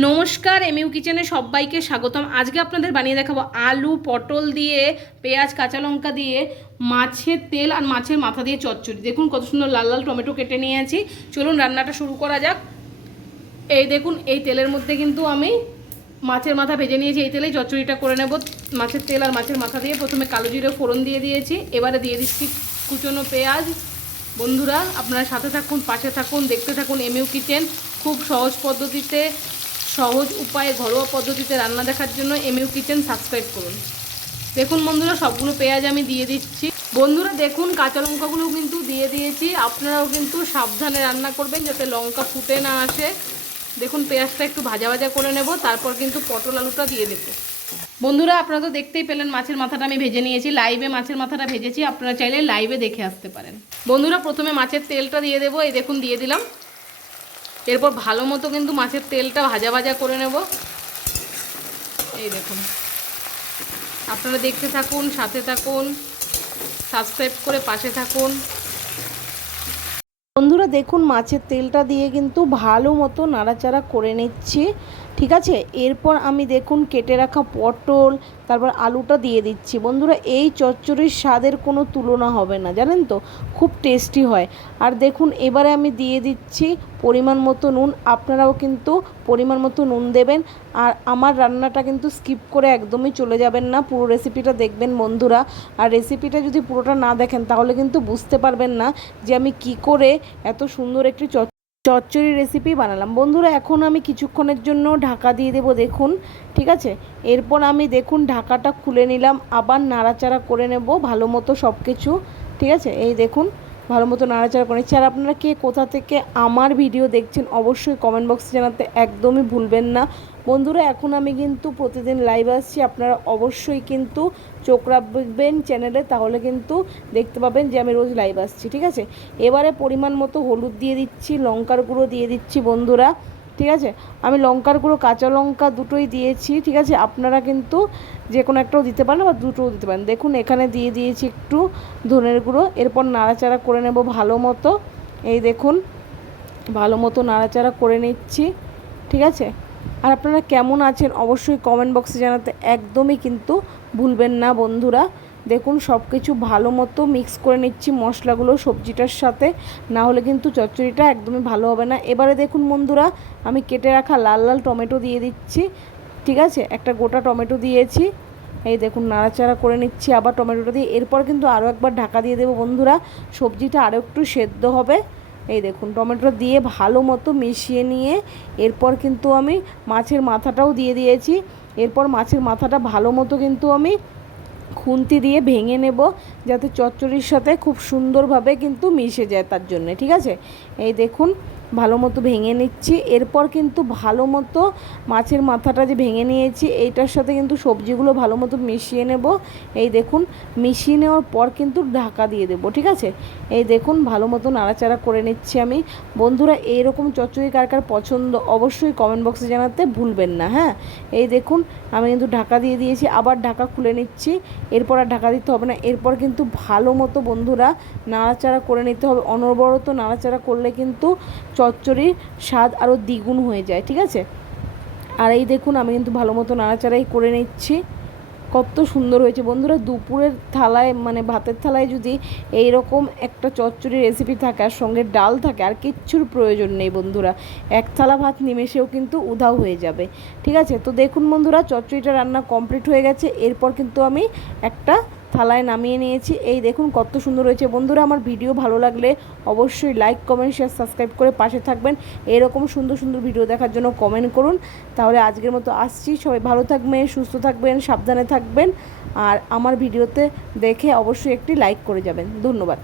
নমস্কার এমইউ কিচেনে সবাইকে স্বাগতম। আজকে আপনাদের বানিয়ে দেখাবো আলু, পটল দিয়ে, পেঁয়াজ, কাঁচা লঙ্কা দিয়ে, মাছের তেল আর মাছের মাথা দিয়ে চচ্চড়ি। দেখুন কত সুন্দর লাল লাল টমেটো কেটে নিয়েছি চলুন রান্নাটা শুরু করা যাক। এই দেখুন, এই তেলের মধ্যে কিন্তু আমি মাছের মাথা ভেজে নিয়েছি। এই তেলেই চচ্চড়িটা করে নেব। মাছের তেল আর মাছের মাথা দিয়ে প্রথমে কালো জিরে ফোড়ন দিয়ে দিয়েছি। এবারে দিয়ে দিচ্ছি কুচনো পেঁয়াজ। বন্ধুরা, আপনারা সাথে থাকুন, পাশে থাকুন, দেখতে থাকুন এমইউ কিচেন খুব সহজ পদ্ধতিতে সহজ উপায়ে ঘরোয়া পদ্ধতিতে রান্না দেখার জন্য এমইউ কিচেন সাবস্ক্রাইব করুন। দেখুন বন্ধুরা, সবগুলো পেঁয়াজ আমি দিয়ে দিচ্ছি। বন্ধুরা, দেখুন, কাঁচা লঙ্কাগুলো কিন্তু দিয়ে দিয়েছি। আপনারাও কিন্তু সাবধানে রান্না করবেন যাতে লঙ্কা ফুটে না আসে। দেখুন, পেঁয়াজটা একটু ভাজা ভাজা করে নেব, তারপর কিন্তু পটল আলুটা দিয়ে দেবো। বন্ধুরা, আপনারা তো দেখতেই পেলেন, মাছের মাথাটা আমি ভেজে নিয়েছি। লাইভে মাছের মাথাটা ভেজেছি, আপনারা চাইলে লাইভে দেখে আসতে পারেন। বন্ধুরা, প্রথমে মাছের তেলটা দিয়ে দেবো, এই দেখুন, দিয়ে দিলাম। এরপর ভালো মতো কিন্তু মাছের তেলটা ভাজা ভাজা করে নেব। এই দেখুন। আপনারা দেখতে থাকুন, সাথে থাকুন সাবস্ক্রাইব করে পাশে থাকুন। বন্ধুরা, দেখুন মাছের তেলটা দিয়ে কিন্তু ভালো মতো নাড়াচাড়া করে নিচ্ছি। ঠিক আছে? এরপর আমি দেখুন কেটে রাখা পটল, তারপর আলুটা দিয়ে দিচ্ছি। বন্ধুরা, এই চচ্চড়ির স্বাদের কোনো তুলনা হবে না, জানেন তো? খুব টেস্টি হয়। আর দেখুন, এবারে আমি দিয়ে দিচ্ছি পরিমাণ মতো নুন, আপনারাও কিন্তু পরিমাণ মতো নুন দেবেন। আর আমার রান্নাটা কিন্তু স্কিপ করে একদমই চলে যাবেন না, পুরো রেসিপিটা দেখবেন বন্ধুরা। আর রেসিপিটা যদি পুরোটা না দেখেন, তাহলে কিন্তু বুঝতে পারবেন না যে আমি কি করে এত সুন্দর একটি চ চচ্চড়ি রেসিপি বানালাম। বন্ধুরা, এখন আমি কিছুক্ষণের জন্য ঢাকা দিয়ে দেবো দেখুন, ঠিক আছে? এরপর আমি দেখুন ঢাকাটা খুলে নিলাম, আবার নাড়াচাড়া করে নেব ভালো মতো সব কিছু ঠিক আছে? এই দেখুন ভালো মতো নাড়াচাড়া করে নিচ্ছি আর আপনারা কে কোথা থেকে আমার ভিডিও দেখছেন অবশ্যই কমেন্ট বক্সে জানাতে একদমই ভুলবেন না। বন্ধুরা, এখন আমি কিন্তু প্রতিদিন লাইভ আসছি। আপনারা অবশ্যই কিন্তু চোখ রাখবেন চ্যানেলে তাহলে কিন্তু দেখতে পাবেন যে আমি রোজ লাইভ আসছি, ঠিক আছে? এবারে পরিমাণ মতো হলুদ দিয়ে দিচ্ছি, লঙ্কার গুঁড়ো দিয়ে দিচ্ছি, বন্ধুরা। ঠিক আছে? আমি লঙ্কার গুঁড়ো, কাঁচা লঙ্কা দুটোই দিয়েছি, ঠিক আছে? আপনারা কিন্তু যে কোনো একটাও দিতে পারেন বা দুটোও দিতে পারেন। দেখুন, এখানে দিয়ে দিয়েছি একটু ধনের গুঁড়ো, এরপর নাড়াচাড়া করে নেব ভালো মতো। এই দেখুন, ভালো মতো নাড়াচাড়া করে নিচ্ছি, ঠিক আছে? আর আপনারা কেমন আছেন অবশ্যই কমেন্ট বক্সে জানাতে একদমই কিন্তু ভুলবেন না বন্ধুরা। দেখুন সব কিছু ভালো মতো মিক্স করে নিচ্ছি মশলাগুলো সবজিটার সাথে। না হলে কিন্তু চচ্চড়িটা একদমই ভালো হবে না। এবারে দেখুন বন্ধুরা, আমি কেটে রাখা লাল লাল টমেটো দিয়ে দিচ্ছি। ঠিক আছে? একটা গোটা টমেটো দিয়েছি। এই দেখুন, নাড়াচাড়া করে নিচ্ছি আবার টমেটোটা দিয়ে। এরপর কিন্তু আরও একবার ঢাকা দিয়ে দেবো বন্ধুরা। সবজিটা আরও একটু সেদ্ধ হবে। এই দেখুন টমেটো দিয়ে ভালো মতো মিশিয়ে নিয়ে এরপর কিন্তু আমি মাছের মাথাটাও দিয়ে দিয়েছি। এরপর মাছের মাথাটা ভালো মতো কিন্তু আমি খুন্তি দিয়ে ভেঙে নেব যাতে চচ্চড়ির সাথে খুব সুন্দরভাবে কিন্তু মিশে যায় তার জন্য, ঠিক আছে? এই দেখুন ভালো মতো ভেঙে নিচ্ছি। এরপর কিন্তু ভালো মতো মাছের মাথাটা যে ভেঙে নিয়েছি, এইটার সাথে কিন্তু সবজিগুলো ভালো মতো মিশিয়ে নেব। এই দেখুন, মিশিয়ে নেওয়ার পর কিন্তু ঢাকা দিয়ে দেবো, ঠিক আছে? এই দেখুন, ভালো মতো নাড়াচাড়া করে নিচ্ছি আমি। বন্ধুরা, এইরকম চচ্চড়ি কার কার পছন্দ অবশ্যই কমেন্ট বক্সে জানাতে ভুলবেন না হ্যাঁ? এই দেখুন, আমি কিন্তু ঢাকা দিয়ে দিয়েছি, আবার ঢাকা খুলে নিচ্ছি। এরপর আর ঢাকা দিতে হবে না। এরপর কিন্তু ভালো মতো বন্ধুরা, নাড়াচাড়া করে নিতে হবে। অনবরত নাড়াচাড়া করলে কিন্তু চচ্চড়ির স্বাদ আরও দ্বিগুণ হয়ে যায়, ঠিক আছে? আর এই দেখুন, আমি কিন্তু ভালো মতো নাড়াচাড়াই করে নিচ্ছি। কত সুন্দর হয়েছে বন্ধুরা, দুপুরের থালায় মানে ভাতের থালায় যদি এই রকম একটা চচ্চড়ি রেসিপি থাকে আর সঙ্গে ডাল থাকে, আর কিচ্ছুর প্রয়োজন নেই বন্ধুরা। এক থালা ভাত নিমেষেও কিন্তু উধাও হয়ে যাবে, ঠিক আছে? তো দেখুন বন্ধুরা, চচ্চড়িটা রান্না কমপ্লিট হয়ে গেছে। এরপর কিন্তু আমি একটা থালায় নামিয়ে নিয়েছি। এই দেখুন কত সুন্দর হয়েছে। বন্ধুরা, আমার ভিডিও ভালো লাগলে অবশ্যই লাইক কমেন্ট শেয়ার সাবস্ক্রাইব করে পাশে থাকবেন। এরকম সুন্দর সুন্দর ভিডিও দেখার জন্য কমেন্ট করুন। তাহলে আজকের মতো আসছি। সবাই ভালো থাকবেন, সুস্থ থাকবেন, সাবধানে থাকবেন। আর আমার ভিডিওতে দেখে অবশ্যই একটি লাইক করে যাবেন। ধন্যবাদ।